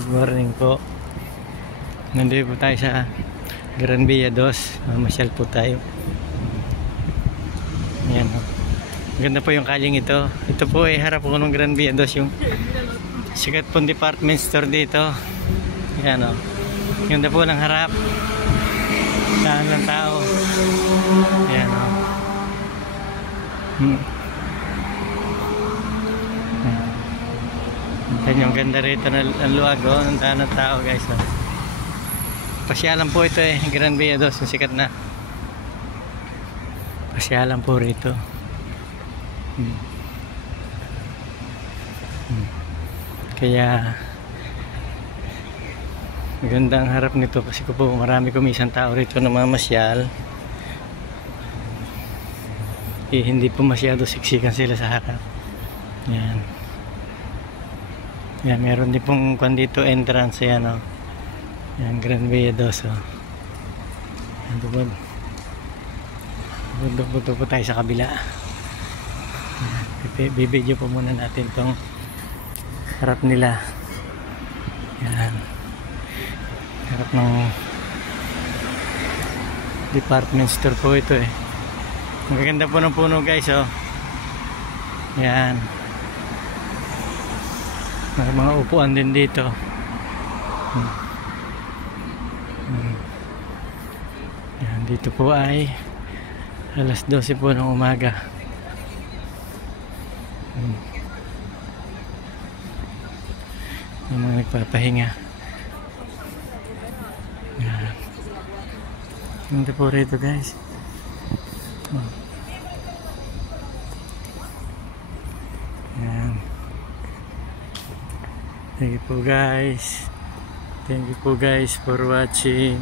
Good morning po. Nandito po tayo sa Gran Via 2. Mamasyal po tayo. Ayan o. Ganda po yung kaling ito. Ito po ay harap po ng Gran Via 2. Yung sikat pong department store dito. Ayan o. Ganda po ng harap. Saan ng tao. Ayan o. Yung ganda rito ng luwag o. Ang daan ng tao guys o. Pasyalan po ito Gran Via 2, yung sikat na pasyalan po rito. Kaya maganda ang harap nito kasi po marami kumisang tao rito na mamasyal. Hindi po masyado siksikan sila sa harap. Yan. Yan, meron din pong kwan dito entrance. Yan o. Yan, Gran Via 2 o. Yan, bubog po tayo sa kabila. Bibidyo po muna natin tong harap nila. Yan, harap ng department store po ito magaganda po ng puno guys o. Yan, may mga upuan din dito. Yan, dito po ay alas 12 po ng umaga. Yung mga nagpapahinga. Yan. Ganda po rito guys. Yan. Thank you po guys. Thank you po guys for watching.